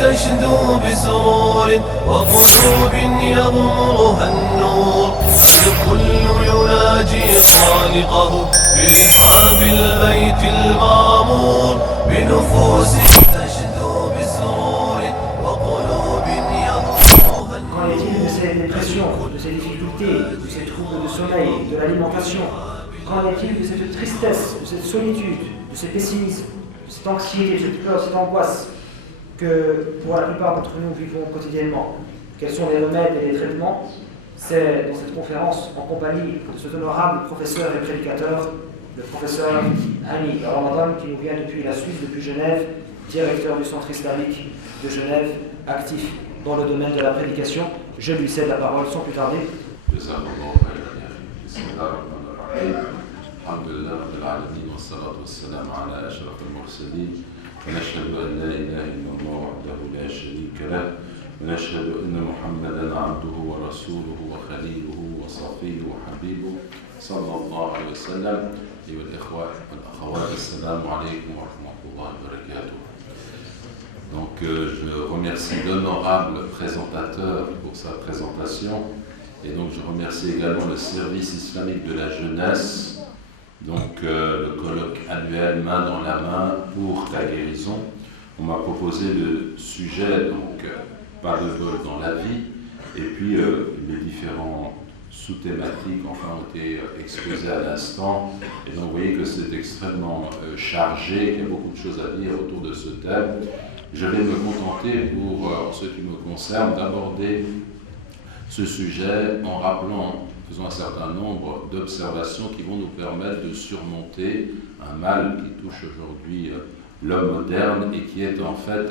تشدو بسرور وقلوب يغمرها النور الكل يناجي خالقه برحاب البيت المعمور بنفوس تشدو بسرور وقلوب يغمرها النور. Qu'en est-il de ces dépressions, de ces difficultés, de ces troubles de sommeil, de l'alimentation? Qu'en est-il de cette tristesse, de cette solitude, de ce pessimisme, de cette anxiété, de cette peur, de cette angoisse que pour la plupart d'entre nous vivons quotidiennement? Quels sont les remèdes et les traitements? C'est dans cette conférence, en compagnie de cet honorable professeur et prédicateur, le professeur Hani Ramadan, qui nous vient depuis la Suisse, depuis Genève, directeur du centre islamique de Genève, actif dans le domaine de la prédication. Je lui cède la parole sans plus tarder. الحمد لله رب العالمين والصلاة والسلام على أشرف المرسلين ونشهد أن لا إله إلا الله وحده لا شريك له ونشهد أن محمدا عبده ورسوله وخليله وصفيه وحبيبه صلى الله عليه وسلم. أيها الإخوة والأخوات السلام عليكم ورحمة الله وبركاته. Donc je remercie l'honorable présentateur pour sa présentation et donc je remercie également le service islamique de la jeunesse. Donc le colloque annuel Main dans la main pour ta guérison. On m'a proposé le sujet, donc pas de vol dans la vie, et puis les différents sous-thématiques enfin ont été exposés à l'instant. Et donc vous voyez que c'est extrêmement chargé, qu'il y a beaucoup de choses à dire autour de ce thème. Je vais me contenter pour ce qui me concerne d'aborder ce sujet en rappelant, faisons un certain nombre d'observations qui vont nous permettre de surmonter un mal qui touche aujourd'hui l'homme moderne et qui est en fait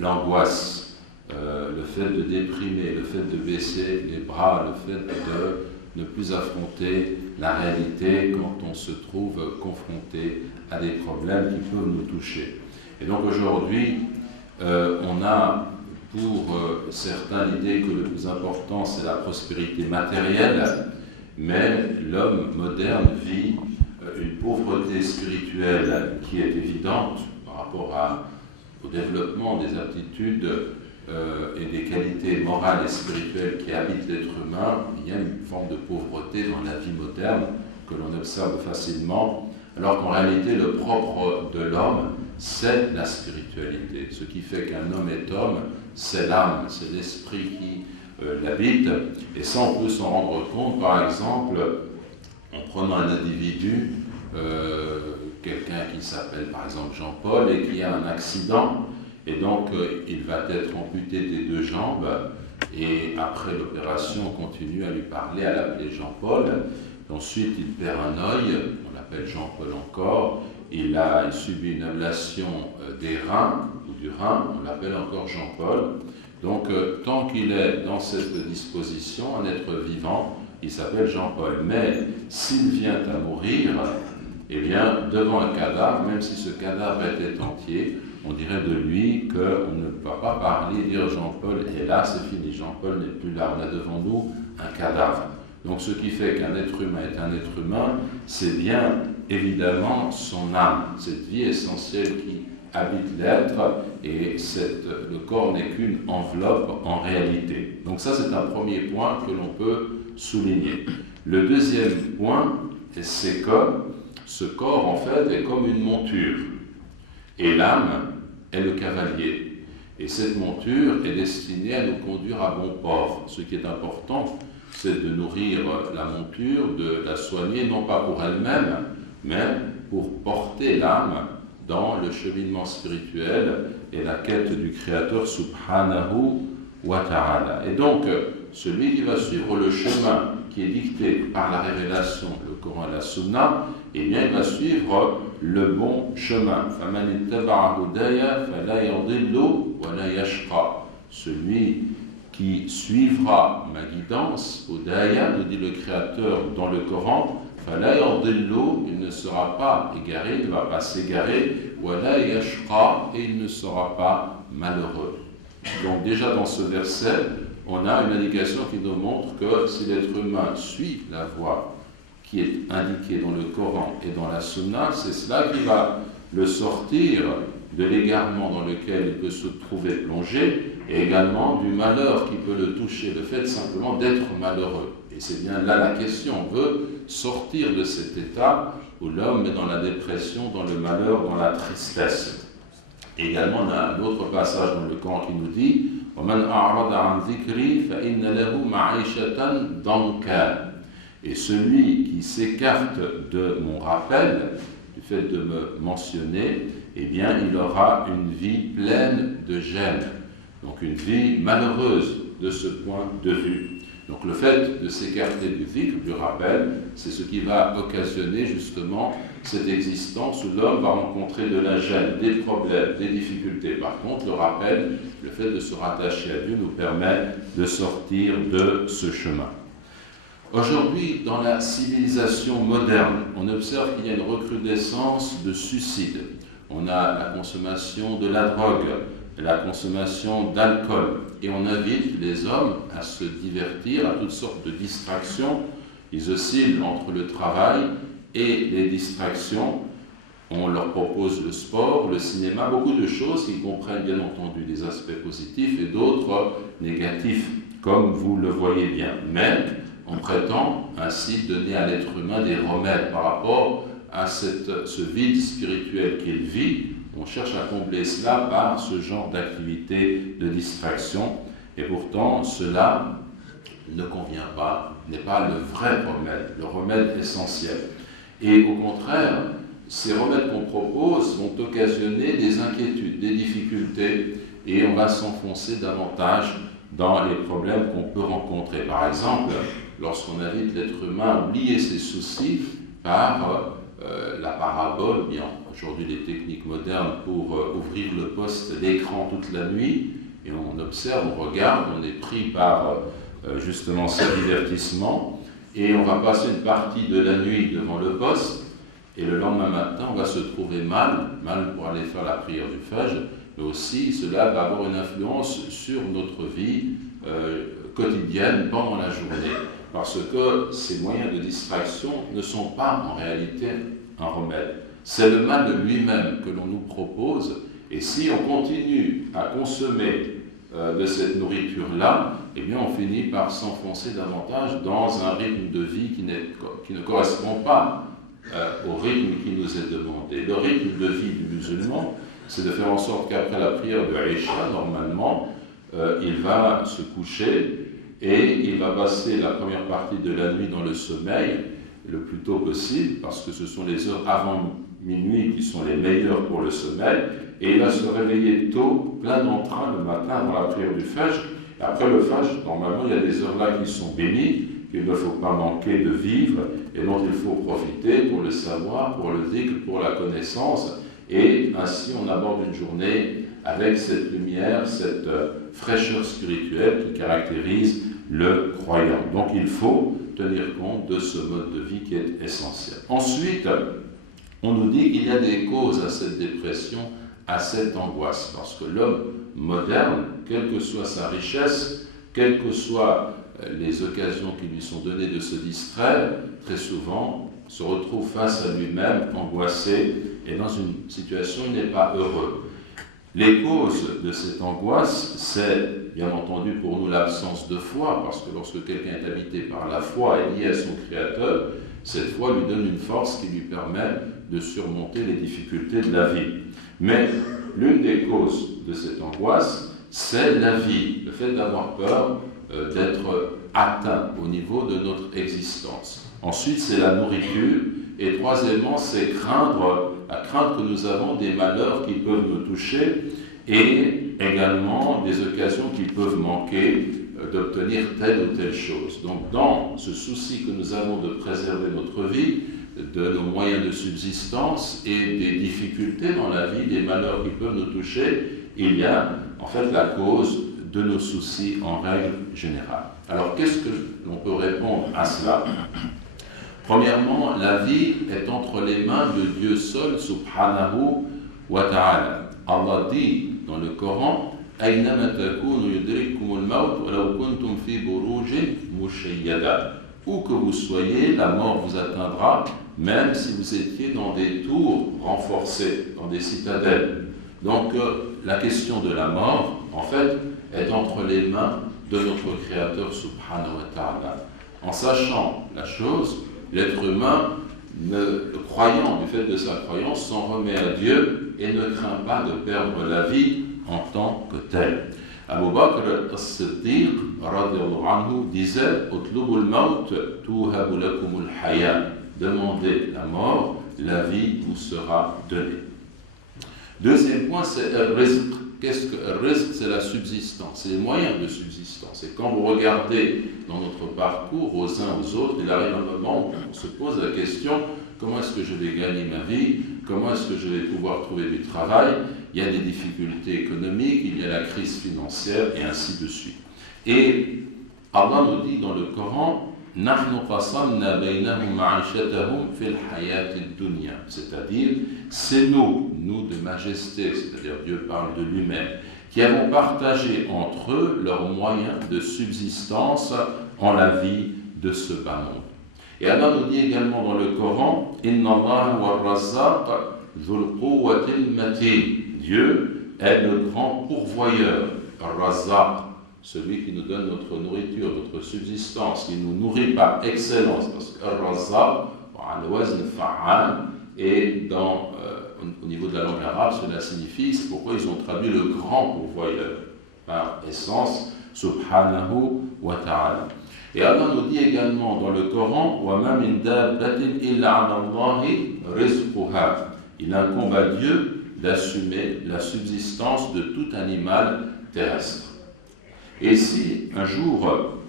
l'angoisse, le fait de déprimer, le fait de baisser les bras, le fait de ne plus affronter la réalité quand on se trouve confronté à des problèmes qui peuvent nous toucher. Et donc aujourd'hui, on a pour certains l'idée que le plus important c'est la prospérité matérielle, mais l'homme moderne vit une pauvreté spirituelle qui est évidente par rapport au développement des aptitudes et des qualités morales et spirituelles qui habitent l'être humain. Il y a une forme de pauvreté dans la vie moderne que l'on observe facilement, alors qu'en réalité le propre de l'homme c'est la spiritualité. Ce qui fait qu'un homme est homme, c'est l'âme, c'est l'esprit qui l'habite. Et ça, on peut s'en rendre compte, par exemple, en prenant un individu, quelqu'un qui s'appelle par exemple Jean-Paul et qui a un accident, et donc il va être amputé des deux jambes, et après l'opération, on continue à lui parler, à l'appeler Jean-Paul. Ensuite, il perd un œil, on l'appelle Jean-Paul encore. Il subit une ablation des reins ou du rein, on l'appelle encore Jean-Paul. Donc, tant qu'il est dans cette disposition, un être vivant, il s'appelle Jean-Paul. Mais s'il vient à mourir, eh bien, devant un cadavre, même si ce cadavre était entier, on dirait de lui qu'on ne peut pas parler, dire Jean-Paul est là, c'est fini, Jean-Paul n'est plus là, on a devant nous un cadavre. Donc ce qui fait qu'un être humain est un être humain, c'est bien évidemment son âme, cette vie essentielle qui habite l'être, et le corps n'est qu'une enveloppe en réalité. Donc ça c'est un premier point que l'on peut souligner. Le deuxième point, c'est que ce corps en fait est comme une monture, et l'âme est le cavalier. Et cette monture est destinée à nous conduire à bon port. Ce qui est important, c'est de nourrir la monture, de la soigner, non pas pour elle-même, mais pour porter l'âme dans le cheminement spirituel et la quête du Créateur subhanahu wa ta'ala. Et donc, celui qui va suivre le chemin qui est dicté par la révélation, le Coran et la Sunna, eh bien, il va suivre le bon chemin. فَمَنِ اتَّبَعَ هُدَايَ فَلَا يَضِلُّ وَلَا يَشْقَى. Celui qui suivra ma guidance, Hudaya, nous dit le Créateur dans le Coran, فَلَا يَضِلُّ, il ne sera pas égaré, il ne va pas s'égarer, وَلَا يَشْقَى, et il ne sera pas malheureux. Donc déjà dans ce verset, on a une indication qui nous montre que si l'être humain suit la voie qui est indiquée dans le Coran et dans la Sunna, c'est cela qui va le sortir de l'égarement dans lequel il peut se trouver plongé, et également du malheur qui peut le toucher, le fait simplement d'être malheureux. Et c'est bien là la question, on veut sortir de cet état où l'homme est dans la dépression, dans le malheur, dans la tristesse. Et également, on a un autre passage dans le Coran qui nous dit « وَمَنْ أَعْرَضَ عَنْ ذِكْرِي فَإِنَّ لَهُ مَعِيشَةً ضَنْكًا » Et celui qui s'écarte de mon rappel, du fait de me mentionner, eh bien, il aura une vie pleine de gêne. Donc une vie malheureuse de ce point de vue. Donc le fait de s'écarter du dhikr, du rappel, c'est ce qui va occasionner justement cette existence où l'homme va rencontrer de la gêne, des problèmes, des difficultés. Par contre, le rappel, le fait de se rattacher à Dieu nous permet de sortir de ce chemin. Aujourd'hui, dans la civilisation moderne, on observe qu'il y a une recrudescence de suicides. On a la consommation de la drogue, la consommation d'alcool, et on invite les hommes à se divertir, à toutes sortes de distractions. Ils oscillent entre le travail et les distractions. On leur propose le sport, le cinéma, beaucoup de choses qui comprennent bien entendu des aspects positifs et d'autres négatifs, comme vous le voyez bien. Mais on prétend ainsi donner à l'être humain des remèdes par rapport à ce vide spirituel qu'il vit. On cherche à combler cela par ce genre d'activité de distraction, et pourtant cela ne convient pas, n'est pas le vrai remède, le remède essentiel. Et au contraire, ces remèdes qu'on propose vont occasionner des inquiétudes, des difficultés, et on va s'enfoncer davantage dans les problèmes qu'on peut rencontrer. Par exemple, lorsqu'on invite l'être humain à oublier ses soucis par la parabole, bien aujourd'hui les techniques modernes pour ouvrir le poste, l'écran toute la nuit, et on observe, on regarde, on est pris par justement ce divertissement, et on va passer une partie de la nuit devant le poste, et le lendemain matin on va se trouver mal pour aller faire la prière du Fajr, mais aussi cela va avoir une influence sur notre vie quotidienne pendant la journée. Parce que ces moyens de distraction ne sont pas en réalité un remède. C'est le mal lui-même que l'on nous propose, et si on continue à consommer de cette nourriture-là, eh bien on finit par s'enfoncer davantage dans un rythme de vie qui ne correspond pas au rythme qui nous est demandé. Le rythme de vie du musulman, c'est de faire en sorte qu'après la prière de Aïcha, normalement, il va se coucher, et il va passer la première partie de la nuit dans le sommeil, le plus tôt possible, parce que ce sont les heures avant minuit qui sont les meilleures pour le sommeil, et il va se réveiller tôt, plein d'entrain le matin avant la prière du Fajr. Et après le Fajr, normalement, il y a des heures là qui sont bénies, qu'il ne faut pas manquer de vivre, et dont il faut profiter pour le savoir, pour le dhikr, pour la connaissance, et ainsi on aborde une journée avec cette lumière, cette fraîcheur spirituelle qui caractérise le croyant. Donc il faut tenir compte de ce mode de vie qui est essentiel. Ensuite, on nous dit qu'il y a des causes à cette dépression, à cette angoisse, parce que l'homme moderne, quelle que soit sa richesse, quelles que soient les occasions qui lui sont données de se distraire, très souvent se retrouve face à lui-même, angoissé, et dans une situation où il n'est pas heureux. Les causes de cette angoisse, c'est bien entendu pour nous l'absence de foi, parce que lorsque quelqu'un est habité par la foi et lié à son Créateur, cette foi lui donne une force qui lui permet de surmonter les difficultés de la vie. Mais l'une des causes de cette angoisse, c'est la vie, le fait d'avoir peur d'être atteint au niveau de notre existence. Ensuite, c'est la nourriture, et troisièmement, c'est la crainte que nous avons des malheurs qui peuvent nous toucher, et également des occasions qui peuvent manquer d'obtenir telle ou telle chose. Donc dans ce souci que nous avons de préserver notre vie, de nos moyens de subsistance et des difficultés dans la vie, des malheurs qui peuvent nous toucher, il y a en fait la cause de nos soucis en règle générale. Alors qu'est-ce que l'on peut répondre à cela ? Premièrement, la vie est entre les mains de Dieu seul, subhanahu wa ta'ala. Allah dit dans le Coran, أَيْنَمَا تَكُونُوا يُدْرِكْكُمُ الْمَوْتُ وَلَوْ كُنْتُمْ فِي بُرُوجٍ مُشَيَّدَةٍ. Où que vous soyez, la mort vous atteindra, même si vous étiez dans des tours renforcées, dans des citadelles. Donc la question de la mort, en fait, est entre les mains de notre Créateur subhanahu wa ta'ala. En sachant la chose, l'être humain, croyant du fait de sa croyance, s'en remet à Dieu et ne craint pas de perdre la vie en tant que tel. Abu Bakr as-Siddiq radiyallahu anhu disait « Utlubul maut tuhabu lakumul haya » Demandez la mort, la vie vous sera donnée. Deuxième point, c'est al-rizq. Qu'est-ce que al-rizq? C'est la subsistance, c'est les moyens de subsistance. Et quand vous regardez dans notre parcours, aux uns aux autres, il arrive un moment où on se pose la question « Comment est-ce que je vais gagner ma vie? Comment est-ce que je vais pouvoir trouver du travail ?» Il y a des difficultés économiques, il y a la crise financière, et ainsi de suite. Et Allah nous dit dans le Coran « Nahnu qasamna baynahum ma'ishatahum fil hayatid dunya » c'est-à-dire, c'est nous de majesté, c'est-à-dire Dieu parle de lui-même, qui avons partagé entre eux leurs moyens de subsistance en la vie de ce bas monde. Et Allah nous dit également dans le Coran « Inna Allah wa razzaq dhul quwwatil matin » Dieu est le grand pourvoyeur, Razzaq, celui qui nous donne notre nourriture, notre subsistance, qui nous nourrit par excellence, parce que Razzaq, al-wazn fa'al, et au niveau de la langue arabe, cela signifie, c'est pourquoi ils ont traduit le grand pourvoyeur, par essence, subhanahu wa ta'ala. Et Allah nous dit également dans le Coran, وَمَا مِن دَابَّةٍ إِلَّا عَلَى اللَّهِ رِزْقُهَا. Il incombe à Dieu d'assumer la subsistance de tout animal terrestre. Et si un jour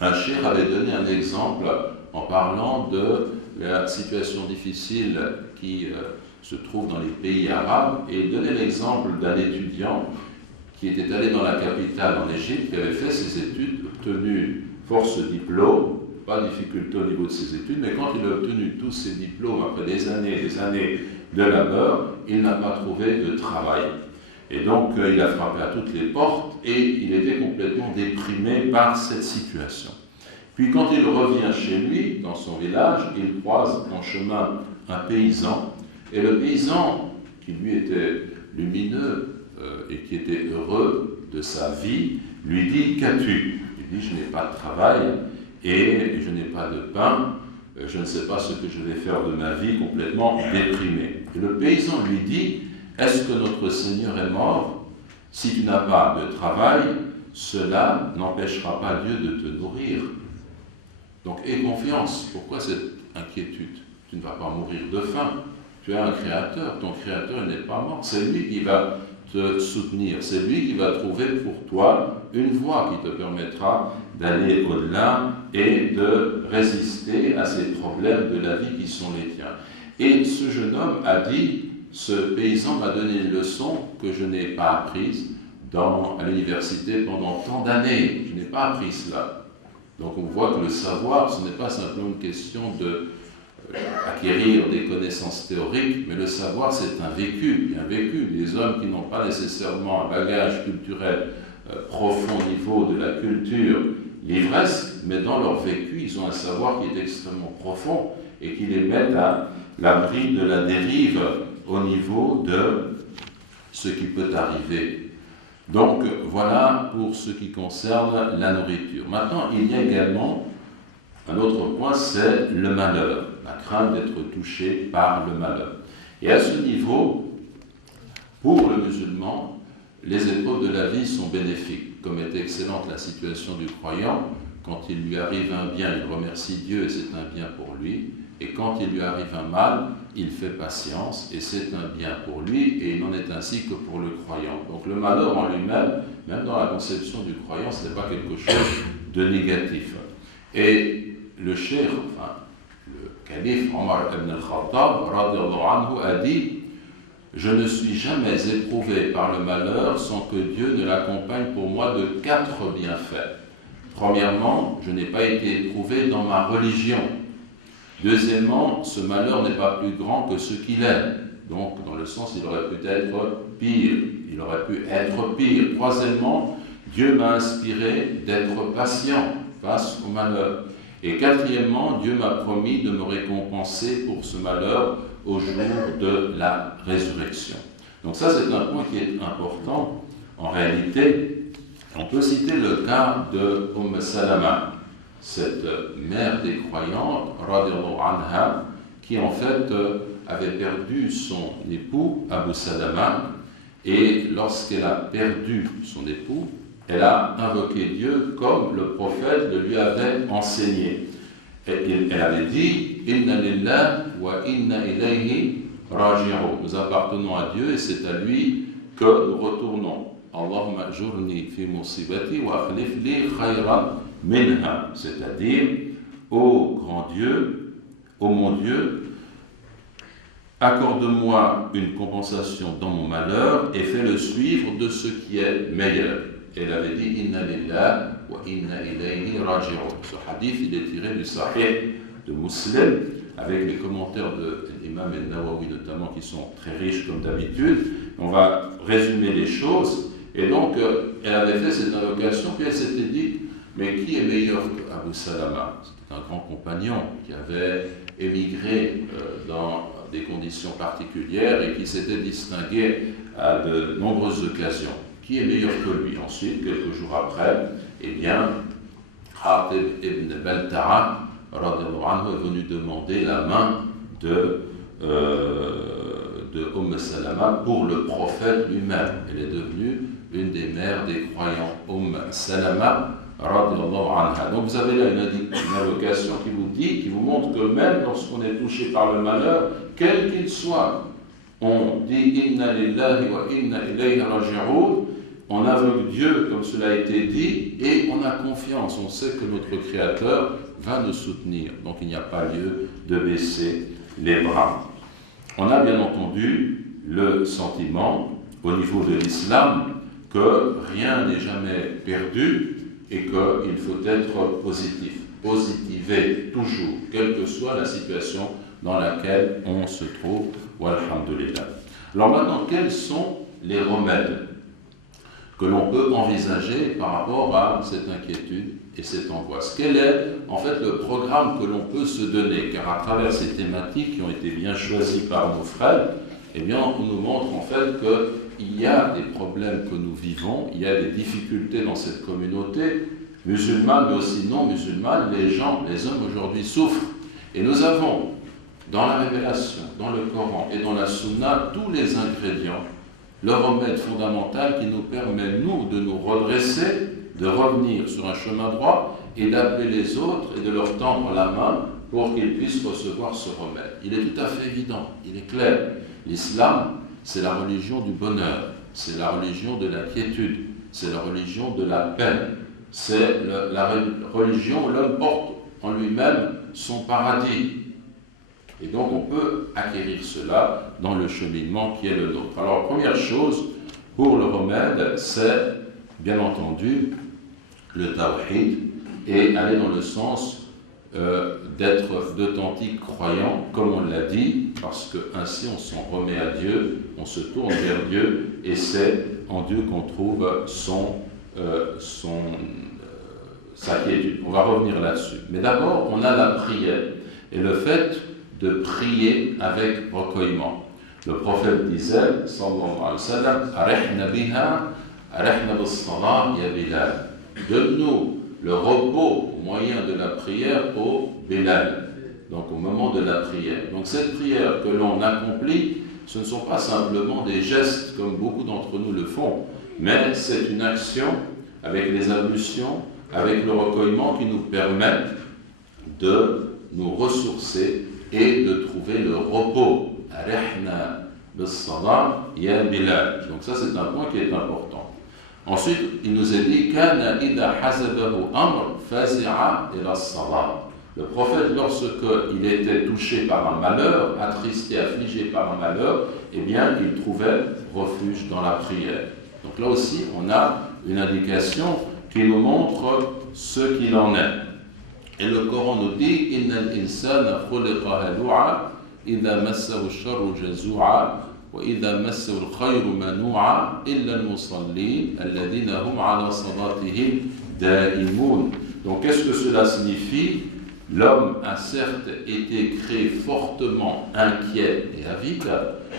un cheikh avait donné un exemple en parlant de la situation difficile qui se trouve dans les pays arabes, et il donnait l'exemple d'un étudiant qui était allé dans la capitale en Égypte, qui avait fait ses études, obtenu force diplôme, pas de difficulté au niveau de ses études, mais quand il a obtenu tous ses diplômes après des années de labeur, il n'a pas trouvé de travail. Et donc, il a frappé à toutes les portes et il était complètement déprimé par cette situation. Puis, quand il revient chez lui, dans son village, il croise en chemin un paysan. Et le paysan, qui lui était lumineux et qui était heureux de sa vie, lui dit « Qu'as-tu » Il dit « Je n'ai pas de travail et je n'ai pas de pain. Je ne sais pas ce que je vais faire de ma vie, complètement déprimé. » Et le paysan lui dit « Est-ce que notre Seigneur est mort? Si tu n'as pas de travail, cela n'empêchera pas Dieu de te nourrir. Donc aie confiance. Pourquoi cette inquiétude? Tu ne vas pas mourir de faim. Tu as un Créateur. Ton Créateur n'est pas mort. C'est lui qui va te soutenir. C'est lui qui va trouver pour toi une voie qui te permettra d'aller au-delà et de résister à ces problèmes de la vie qui sont les tiens. » Et ce jeune homme a dit, ce paysan m'a donné une leçon que je n'ai pas apprise à l'université pendant tant d'années. Je n'ai pas appris cela. Donc on voit que le savoir, ce n'est pas simplement une question d'acquérir des connaissances théoriques, mais le savoir, c'est un vécu. Il y a un vécu. Les hommes qui n'ont pas nécessairement un bagage culturel profond au niveau de la culture livresque, mais dans leur vécu, ils ont un savoir qui est extrêmement profond et qui les met à l'abri de la dérive au niveau de ce qui peut arriver. Donc voilà pour ce qui concerne la nourriture. Maintenant, il y a également un autre point, c'est le malheur, la crainte d'être touché par le malheur. Et à ce niveau, pour le musulman, les épreuves de la vie sont bénéfiques. Comme est excellente la situation du croyant, quand il lui arrive un bien, il remercie Dieu et c'est un bien pour lui. Et quand il lui arrive un mal, il fait patience et c'est un bien pour lui et il n'en est ainsi que pour le croyant. Donc le malheur en lui-même, même dans la conception du croyant, ce n'est pas quelque chose de négatif. Et le cheikh, le calife Omar ibn al-Khattab, radiallahu anhu, a dit « Je ne suis jamais éprouvé par le malheur sans que Dieu ne l'accompagne pour moi de 4 bienfaits. Premièrement, je n'ai pas été éprouvé dans ma religion. Deuxièmement, ce malheur n'est pas plus grand que ce qu'il est. Donc, dans le sens, il aurait pu être pire. Il aurait pu être pire. Troisièmement, Dieu m'a inspiré d'être patient face au malheur. Et quatrièmement, Dieu m'a promis de me récompenser pour ce malheur au jour de la résurrection. Donc ça, c'est un point qui est important. En réalité, on peut citer le cas de Salama, cette mère des croyantes, radiallahu anha, qui en fait avait perdu son époux, Abu Salama, et lorsqu'elle a perdu son époux, elle a invoqué Dieu comme le prophète le lui avait enseigné. Elle avait dit « Inna lillah wa inna ilayhi raji'un » Nous appartenons à Dieu et c'est à lui que nous retournons. « Allahumma ajurni fi musibati wa akhlif li khayran minha » c'est-à-dire « Ô grand Dieu, ô mon Dieu, accorde-moi une compensation dans mon malheur et fais-le suivre de ce qui est meilleur. » Elle avait dit « Inna lillah wa inna ilayhi raji'un » Ce hadith, il est tiré du Sahih de Muslim, avec les commentaires de l'imam al-Nawawi notamment, qui sont très riches comme d'habitude. On va résumer les choses. Et donc, elle avait fait cette invocation, puis elle s'était dit « Mais qui est meilleur qu'Abu Salama ?» C'était un grand compagnon qui avait émigré dans des conditions particulières et qui s'était distingué à de nombreuses occasions. Qui est meilleur que lui? Ensuite, quelques jours après, eh bien, Hatib ibn Balta'a est venu demander la main de Salama pour le prophète lui-même. Elle est devenue une des mères des croyants, Salama radiallahu anha. Donc vous avez là une invocation qui vous montre que même lorsqu'on est touché par le malheur, quel qu'il soit, on dit Inna lillahi wa inna ilayhi raji'un. On invoque Dieu, comme cela a été dit, et on a confiance, on sait que notre Créateur va nous soutenir. Donc il n'y a pas lieu de baisser les bras. On a bien entendu le sentiment, au niveau de l'islam, que rien n'est jamais perdu et qu'il faut être positif. Positiver toujours, quelle que soit la situation dans laquelle on se trouve. Walhamdulillah. Alors maintenant, quels sont les remèdes que l'on peut envisager par rapport à cette inquiétude et cette angoisse? Quel est en fait le programme que l'on peut se donner? Car à travers ces thématiques qui ont été bien choisies par nos frères, eh bien, on nous montre en fait qu'il y a des problèmes que nous vivons, il y a des difficultés dans cette communauté musulmane, mais aussi non musulmane. Les hommes aujourd'hui souffrent. Et nous avons dans la révélation, dans le Coran et dans la Sunna tous les ingrédients, le remède fondamental qui nous permet, nous, de nous redresser, de revenir sur un chemin droit et d'appeler les autres et de leur tendre la main pour qu'ils puissent recevoir ce remède. Il est tout à fait évident, il est clair. L'islam, c'est la religion du bonheur, c'est la religion de la quiétude, c'est la religion de la paix, c'est la religion où l'homme porte en lui-même son paradis. Et donc on peut acquérir cela dans le cheminement qui est le nôtre. Alors première chose pour le remède, c'est bien entendu le tawhid et aller dans le sens d'être d'authentiques croyants, comme on l'a dit, parce que ainsi on s'en remet à Dieu, on se tourne vers Dieu et c'est en Dieu qu'on trouve sa quiétude. On va revenir là-dessus. Mais d'abord, on a la prière et le fait de prier avec recueillement. Le prophète disait, sallallahu alayhi wa sallam, arihna biha, arihna bis-salat ya Bilal. Donne-nous le repos au moyen de la prière au Bilal, donc au moment de la prière. Donc cette prière que l'on accomplit, ce ne sont pas simplement des gestes comme beaucoup d'entre nous le font, mais c'est une action avec les ablutions, avec le recueillement qui nous permettent de nous ressourcer et de trouver le repos. Arihna bis-salat ya Bilal. Donc ça c'est un point qui est important. Ensuite, il nous est dit kana idha hazabahu amr fazi'a ila as-salat. Le prophète, lorsqu'il était touché par un malheur, attristé, affligé par un malheur, eh bien, il trouvait refuge dans la prière. Donc là aussi, on a une indication qui nous montre ce qu'il en est. Et le Coran nous dit « Inna al-insana khuliqa halu'a, idha massahu ash-sharru jazu'a, wa idha massahu al-khayru manu'a, illa al-musallin, alladhina hum ala salatihim da'imun » Donc qu'est-ce que cela signifie? L'homme a certes été créé fortement inquiet et avide.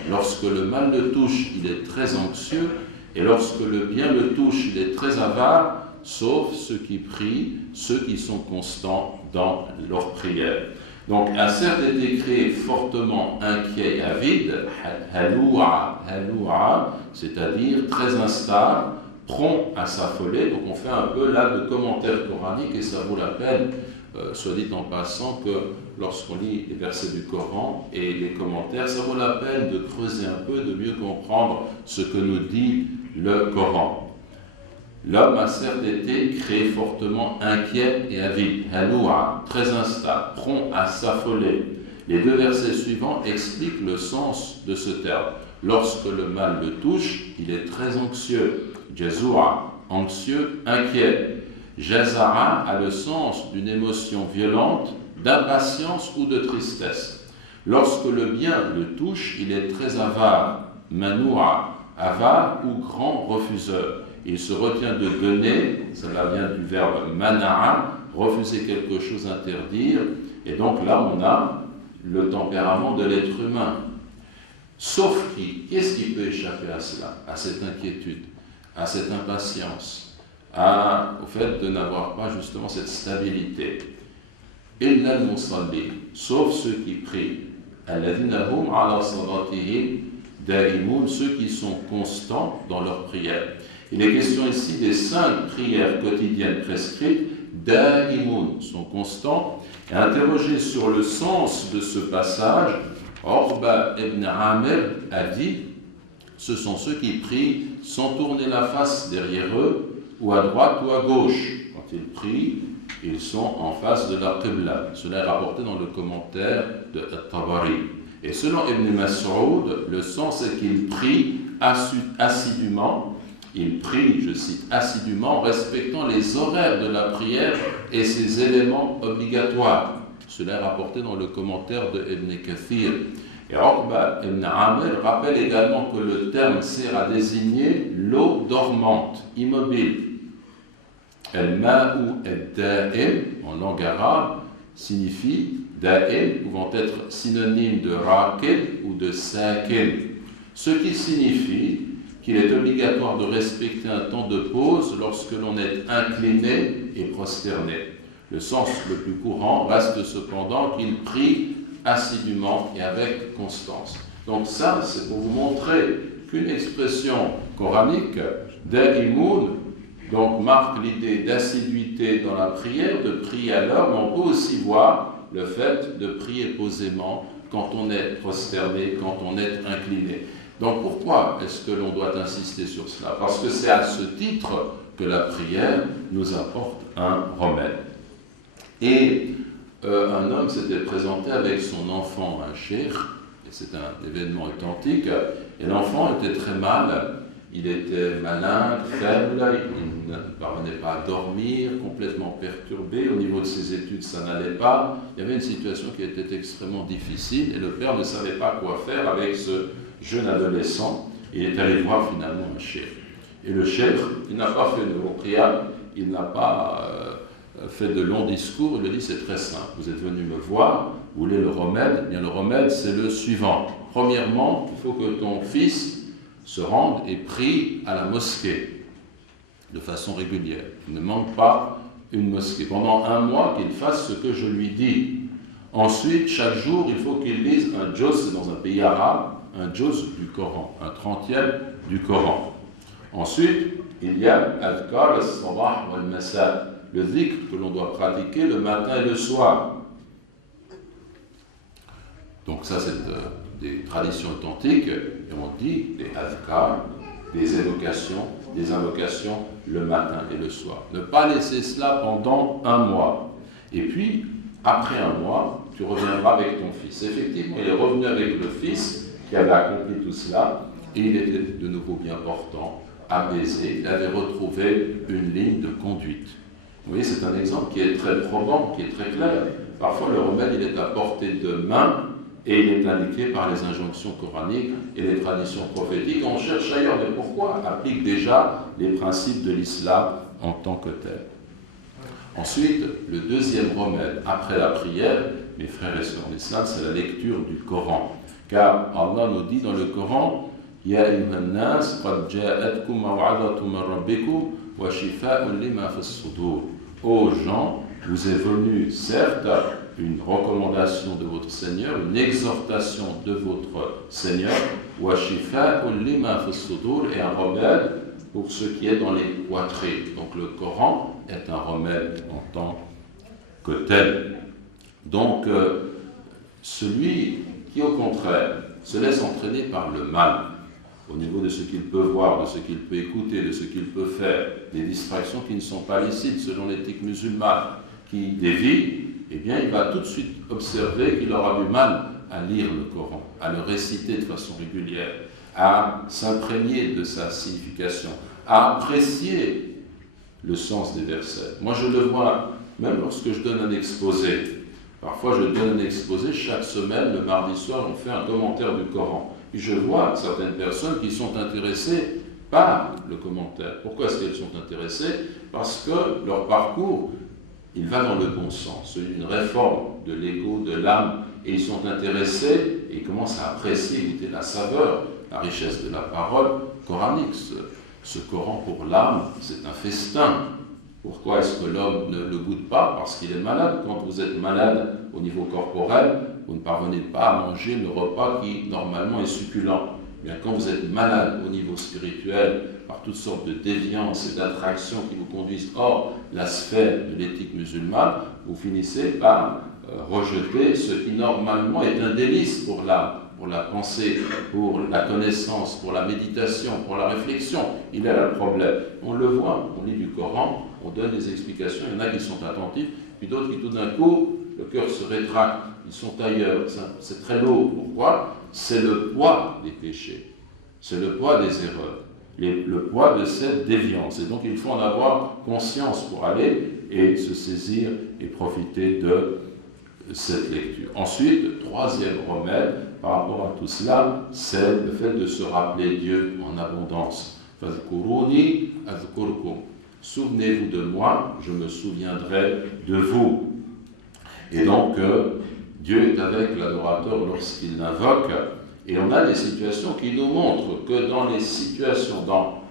Lorsque le mal le touche, il est très anxieux, et lorsque le bien le touche, il est très avare, sauf ceux qui prient, ceux qui sont constants dans leur prière. Donc, a certes été créé fortement inquiet et avide, haloua, c'est-à-dire très instable, prompt à s'affoler. Donc, on fait un peu là de commentaires coraniques, et ça vaut la peine, soit dit en passant, que lorsqu'on lit les versets du Coran et les commentaires, ça vaut la peine de creuser un peu, de mieux comprendre ce que nous dit le Coran. L'homme a certes été créé fortement inquiet et avide, haloua, très instable, prompt à s'affoler. Les deux versets suivants expliquent le sens de ce terme. Lorsque le mal le touche, il est très anxieux. Jazoua, anxieux, inquiet. Jazara a le sens d'une émotion violente, d'impatience ou de tristesse. Lorsque le bien le touche, il est très avare. Manoua, avare ou grand refuseur. Il se retient de donner, cela vient du verbe mana'a, refuser quelque chose, interdire, et donc là on a le tempérament de l'être humain. Sauf qui est-ce qui peut échapper à cela, à cette inquiétude, à cette impatience, au fait de n'avoir pas justement cette stabilité? Illa al-musalli, sauf ceux qui prient, alladhina hum ala salatihim da'imun, ceux qui sont constants dans leur prière. Il est question ici des 5 prières quotidiennes prescrites, da'imun, sont constants. Et interrogé sur le sens de ce passage, Uqba ibn Amir a dit, ce sont ceux qui prient sans tourner la face derrière eux, ou à droite ou à gauche. Quand ils prient, ils sont en face de la Qibla. Cela est rapporté dans le commentaire de At-Tabari. Et selon Ibn Mas'ud, le sens est qu'ils prient assidûment. Ils prient, je cite, assidûment, respectant les horaires de la prière et ses éléments obligatoires. Cela est rapporté dans le commentaire de Ibn Kathir. Et Uqba ibn Amir rappelle également que le terme sert à désigner l'eau dormante, immobile. Al-ma'u ad-da'im, en langue arabe, signifie da'im, pouvant être synonyme de raqid ou de sakin. Ce qui signifie qu'il est obligatoire de respecter un temps de pause lorsque l'on est incliné et prosterné. Le sens le plus courant reste cependant qu'il prie assidûment et avec constance. Donc ça, c'est pour vous montrer qu'une expression coranique, da'imun, donc marque l'idée d'assiduité dans la prière, de prier à l'heure, mais on peut aussi voir le fait de prier posément quand on est prosterné, quand on est incliné. Donc pourquoi est-ce que l'on doit insister sur cela? Parce que c'est à ce titre que la prière nous apporte un remède. Et un homme s'était présenté avec son enfant, un cheikh, et c'est un événement authentique, et l'enfant était très mal, il était malade, faible, il ne parvenait pas à dormir, complètement perturbé, au niveau de ses études ça n'allait pas, il y avait une situation qui était extrêmement difficile, et le père ne savait pas quoi faire avec ce jeune adolescent. Il est allé voir finalement un cheikh. Et le cheikh, il n'a pas fait de ruqya, il n'a pas fait de longs discours, il lui dit c'est très simple, vous êtes venu me voir, vous voulez le remède? Eh bien le remède c'est le suivant. Premièrement, il faut que ton fils se rende et prie à la mosquée de façon régulière. Il ne manque pas une mosquée. Pendant 1 mois, qu'il fasse ce que je lui dis. Ensuite, chaque jour, il faut qu'il lise un juz, dans un pays arabe, un juz du Coran, un 30e du Coran. Ensuite, il y a Adhkar al-Sabah wal-Masa, le dhikr que l'on doit pratiquer le matin et le soir. Donc ça, c'est des traditions authentiques, et on dit des Adhkar, des invocations le matin et le soir. Ne pas laisser cela pendant 1 mois. Et puis, après 1 mois, tu reviendras avec ton fils. Effectivement, il est revenu avec le fils qui avait accompli tout cela, et il était de nouveau bien portant, apaisé, il avait retrouvé une ligne de conduite. Vous voyez, c'est un exemple qui est très probant, qui est très clair. Parfois, le remède, il est à portée de main, et il est indiqué par les injonctions coraniques et les traditions prophétiques. On cherche ailleurs, mais pourquoi applique déjà les principes de l'islam en tant que tel? Ensuite, le deuxième remède après la prière, mes frères et sœurs en islam, c'est la lecture du Coran. Car Allah nous dit dans le Coran, Ya ayyuhan nas, qad ja'atkum maw'adatu min rabbikum wa shifa'un lima fis sudur. Ô gens, vous est venu certes une recommandation de votre Seigneur, une exhortation de votre Seigneur, wa shifa'un lima fis sudur, et un remède pour ce qui est dans les poitrines. Donc le Coran est un remède en tant que tel. Donc celui qui au contraire se laisse entraîner par le mal, au niveau de ce qu'il peut voir, de ce qu'il peut écouter, de ce qu'il peut faire, des distractions qui ne sont pas licites selon l'éthique musulmane, qui dévient, eh bien il va tout de suite observer qu'il aura du mal à lire le Coran, à le réciter de façon régulière, à s'imprégner de sa signification, à apprécier le sens des versets. Moi je le vois, même lorsque je donne un exposé. Parfois je donne un exposé, chaque semaine, le mardi soir, on fait un commentaire du Coran. Et je vois certaines personnes qui sont intéressées par le commentaire. Pourquoi est-ce qu'elles sont intéressées? Parce que leur parcours, il va dans le bon sens, celui d'une réforme de l'ego, de l'âme, et ils sont intéressés et ils commencent à apprécier, goûter la saveur, la richesse de la parole coranique. Ce Coran pour l'âme, c'est un festin. Pourquoi est-ce que l'homme ne le goûte pas? Parce qu'il est malade. Quand vous êtes malade au niveau corporel, vous ne parvenez pas à manger le repas qui normalement est succulent. Bien, quand vous êtes malade au niveau spirituel, par toutes sortes de déviances et d'attractions qui vous conduisent hors la sphère de l'éthique musulmane, vous finissez par rejeter ce qui normalement est un délice pour l'âme, pour la pensée, pour la connaissance, pour la méditation, pour la réflexion. Il y a le problème. On le voit, on lit du Coran, on donne des explications, il y en a qui sont attentifs, puis d'autres qui tout d'un coup, le cœur se rétracte, ils sont ailleurs, c'est très lourd. Pourquoi? C'est le poids des péchés, c'est le poids des erreurs, le poids de cette déviance. Et donc il faut en avoir conscience pour aller et se saisir et profiter de cette lecture. Ensuite, troisième remède par rapport à tout cela, c'est le fait de se rappeler Dieu en abondance. Fadhkuruni adhkurkum. Souvenez-vous de moi, je me souviendrai de vous. Et donc, Dieu est avec l'adorateur lorsqu'il l'invoque, et on a des situations qui nous montrent que dans les situations, dans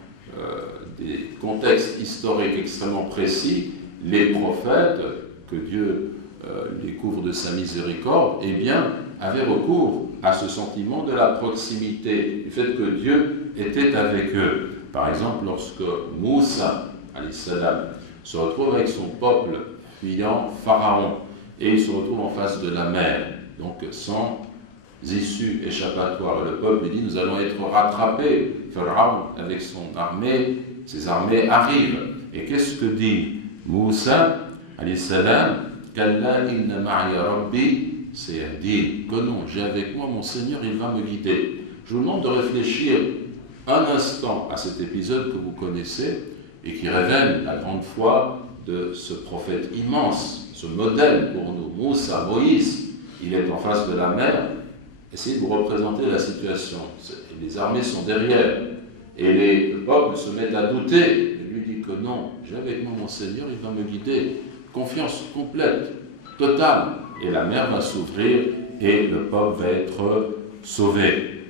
des contextes historiques extrêmement précis, les prophètes, que Dieu les couvre de sa miséricorde, eh bien, avaient recours à ce sentiment de la proximité, du fait que Dieu était avec eux. Par exemple, lorsque Moussa, alayhi salam, se retrouve avec son peuple fuyant Pharaon, et il se retrouve en face de la mer, donc sans issue échappatoire. Le peuple lui dit, nous allons être rattrapés. Pharaon, avec son armée, ses armées arrivent. Et qu'est-ce que dit Moussa, alayhi salam? Kalla inna ma'iya rabbi sayahdi. Que non, j'ai avec moi mon Seigneur, il va me guider. Je vous demande de réfléchir un instant à cet épisode que vous connaissez et qui révèle la grande foi de ce prophète immense, ce modèle pour nous, Moussa, Moïse. Il est en face de la mer. Essayez de vous représenter la situation. Les armées sont derrière et le peuple se met à douter. Il lui dit que non, j'ai avec moi mon Seigneur, il va me guider. Confiance complète, totale. Et la mer va s'ouvrir et le peuple va être sauvé.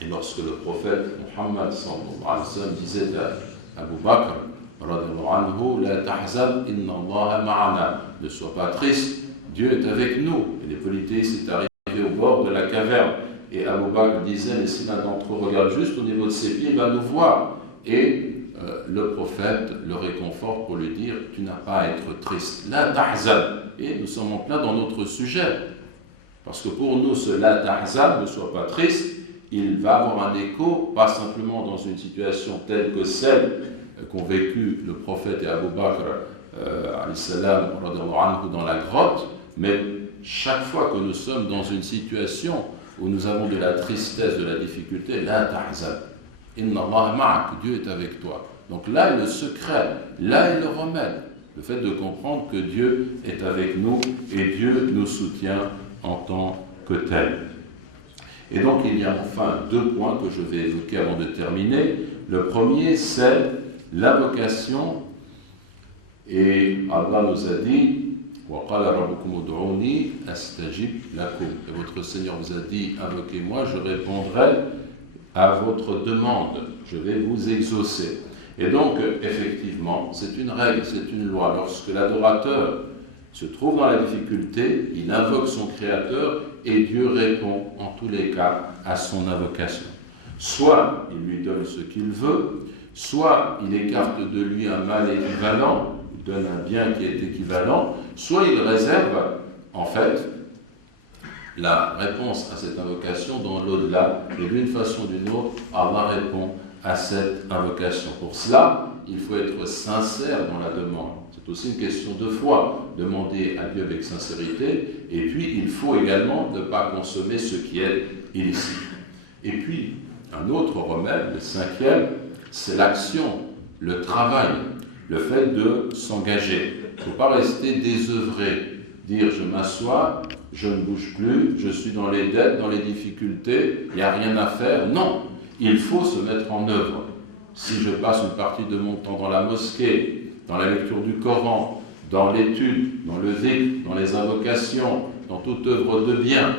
Et lorsque le prophète Muhammad sallallahu alayhi wa sallam disait à Abu Bakr, la tahzan, inna Allah ma'ana, ne sois pas triste, Dieu est avec nous. Et les polythéistes est arrivé au bord de la caverne. Et Abu Bakr disait, mais si l'un d'entre eux regarde juste au niveau de ses pieds, il va nous voir. Et le prophète le réconforte pour lui dire, tu n'as pas à être triste. La tahzan. Et nous sommes en plein dans notre sujet. Parce que pour nous, ce la tahzan, ne sois pas triste, il va avoir un écho, pas simplement dans une situation telle que celle qu'ont vécu le prophète et Abu Bakr, alayhi salam, dans la grotte, mais chaque fois que nous sommes dans une situation où nous avons de la tristesse, de la difficulté, la tahzan. Inna Allah ma'ak, Dieu est avec toi. Donc là est le secret, là est le remède. Le fait de comprendre que Dieu est avec nous et Dieu nous soutient en tant que tel. Et donc il y a enfin deux points que je vais évoquer avant de terminer. Le premier, c'est l'invocation Et Allah nous a dit وَقَالَ رَبُّكُمُ ادْعُونِي أَسْتَجِبْ لَكُمْ. Et votre Seigneur vous a dit, invoquez-moi, je répondrai à votre demande, je vais vous exaucer. Et donc, effectivement, c'est une règle, c'est une loi. Lorsque l'adorateur se trouve dans la difficulté, il invoque son Créateur et Dieu répond en tous les cas à son invocation. Soit il lui donne ce qu'il veut, soit il écarte de lui un mal équivalent, il donne un bien qui est équivalent, soit il réserve en fait la réponse à cette invocation dans l'au-delà, et d'une façon ou d'une autre, Allah répond à cette invocation. Pour cela, il faut être sincère dans la demande. C'est aussi une question de foi, demander à Dieu avec sincérité, et puis il faut également ne pas consommer ce qui est illicite. Et puis, un autre remède, le cinquième, c'est l'action, le travail, le fait de s'engager. Il ne faut pas rester désœuvré, dire je m'assois, je ne bouge plus, je suis dans les dettes, dans les difficultés, il n'y a rien à faire. Non, il faut se mettre en œuvre. Si je passe une partie de mon temps dans la mosquée, dans la lecture du Coran, dans l'étude, dans le dhikr, dans les invocations, dans toute œuvre de bien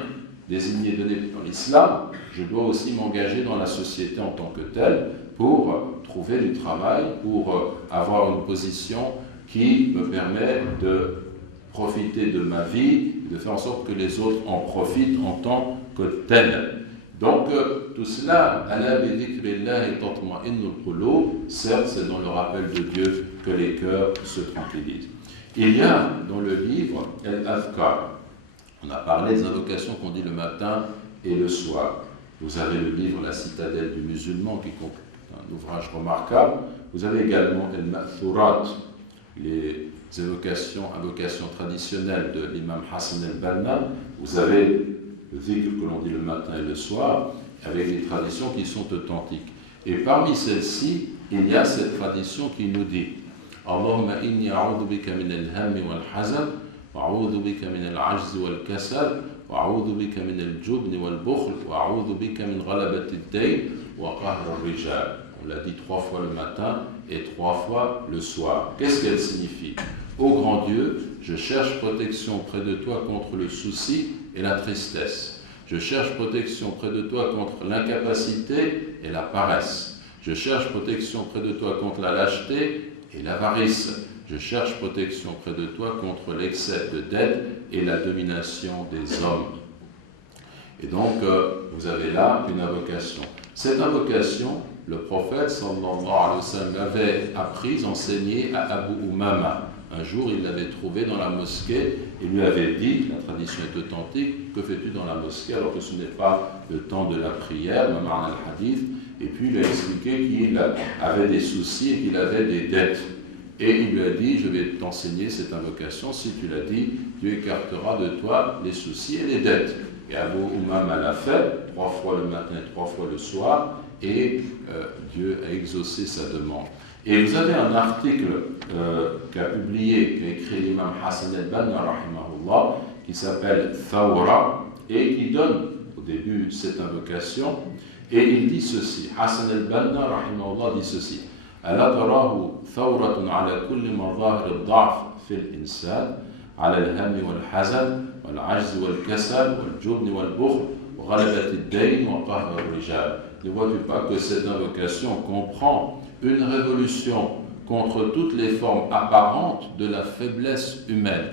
désignée dans l'islam, je dois aussi m'engager dans la société en tant que telle pour trouver du travail, pour avoir une position qui me permet de profiter de ma vie, de faire en sorte que les autres en profitent en tant que tels. Donc, tout cela, certes, c'est dans le rappel de Dieu que les cœurs se tranquillisent. Il y a dans le livre Al-Adhkar, on a parlé des invocations qu'on dit le matin et le soir. Vous avez le livre La citadelle du musulman, qui est un ouvrage remarquable. Vous avez également Al-Ma'thurat, les invocations traditionnelles de l'imam Hassan al-Banna. Vous avez le dhikr que l'on dit le matin et le soir, avec des traditions qui sont authentiques. Et parmi celles-ci, il y a cette tradition qui nous dit Allahumma inni a'udhu bika min al-hammi wal-hazan, wa a'udhu bika min al-'ajzi wal-kasal, wa a'udhu bika min al-jubni wal-bukhl, wa a'udhu bika min ghalabati ad-dayn wa qahr ar-rijal. On l'a dit 3 fois le matin et 3 fois le soir. Qu'est-ce qu'elle signifie? Ô grand Dieu, je cherche protection près de toi contre le souci et la tristesse. Je cherche protection près de toi contre l'incapacité et la paresse. Je cherche protection près de toi contre la lâcheté et l'avarice. Je cherche protection près de toi contre l'excès de dette et la domination des hommes. Et donc, vous avez là une invocation. Cette invocation, le prophète sallallahu alayhi wa sallam l'avait apprise, enseignée à Abu Umama. Un jour, il l'avait trouvé dans la mosquée et lui avait dit, la tradition est authentique, que fais-tu dans la mosquée alors que ce n'est pas le temps de la prière, le ma'na al-hadith. Et puis il lui a expliqué qu'il avait des soucis et qu'il avait des dettes. Et il lui a dit, je vais t'enseigner cette invocation, si tu l'as dit, Dieu écartera de toi les soucis et les dettes. Et Abu Umama l'a fait, 3 fois le matin et 3 fois le soir, et Dieu a exaucé sa demande. Et vous avez un article qu'a écrit l'imam Hassan al-Banna, rahimahullah, qui s'appelle Thawra, et qui donne au début cette invocation, et il dit ceci, Hassan al-Banna, rahimahullah, dit ceci, ألا تراه ثورة على كل مظاهر الضعف في الإنسان على الهم والحزن والعجز والكسل والجبن والبخل وغلبة الدين وقهر الرجال. Ne vois-tu pas que cette invocation comprend une révolution contre toutes les formes apparentes de la faiblesse humaine,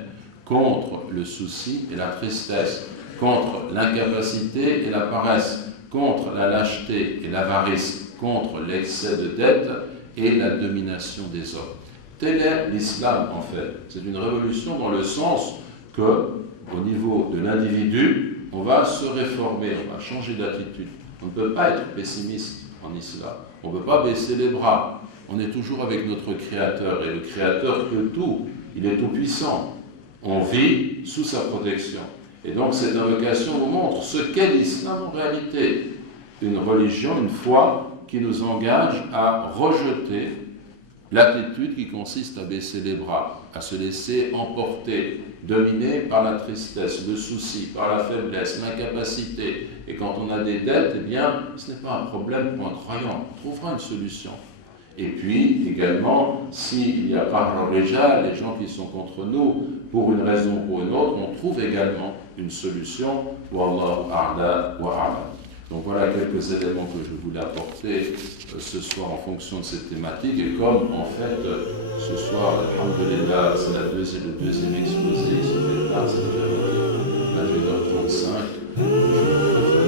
contre le souci et la tristesse, contre l'incapacité et la paresse, contre la lâcheté et l'avarice, contre l'excès de dette et la domination des hommes. Tel est l'islam en fait. C'est une révolution dans le sens que, au niveau de l'individu, on va se réformer, on va changer d'attitude. On ne peut pas être pessimiste en islam. On ne peut pas baisser les bras. On est toujours avec notre Créateur. Et le Créateur peut tout. Il est tout-puissant. On vit sous sa protection. Et donc cette invocation nous montre ce qu'est l'islam en réalité. Une religion, une foi qui nous engage à rejeter l'attitude qui consiste à baisser les bras, à se laisser emporter, dominé par la tristesse, le souci, par la faiblesse, l'incapacité. Et quand on a des dettes, eh bien, ce n'est pas un problème pour un croyant. On trouvera une solution. Et puis également, s'il y a par Rijal, les gens qui sont contre nous, pour une raison ou pour une autre, on trouve également une solution. Wallahu a'la wa a'lam. Donc voilà quelques éléments que je voulais apporter ce soir en fonction de cette thématique. Et comme en fait ce soir, alhamdulillah, c'est le deuxième exposé qui se fait tard, c'est 21h35, je préfère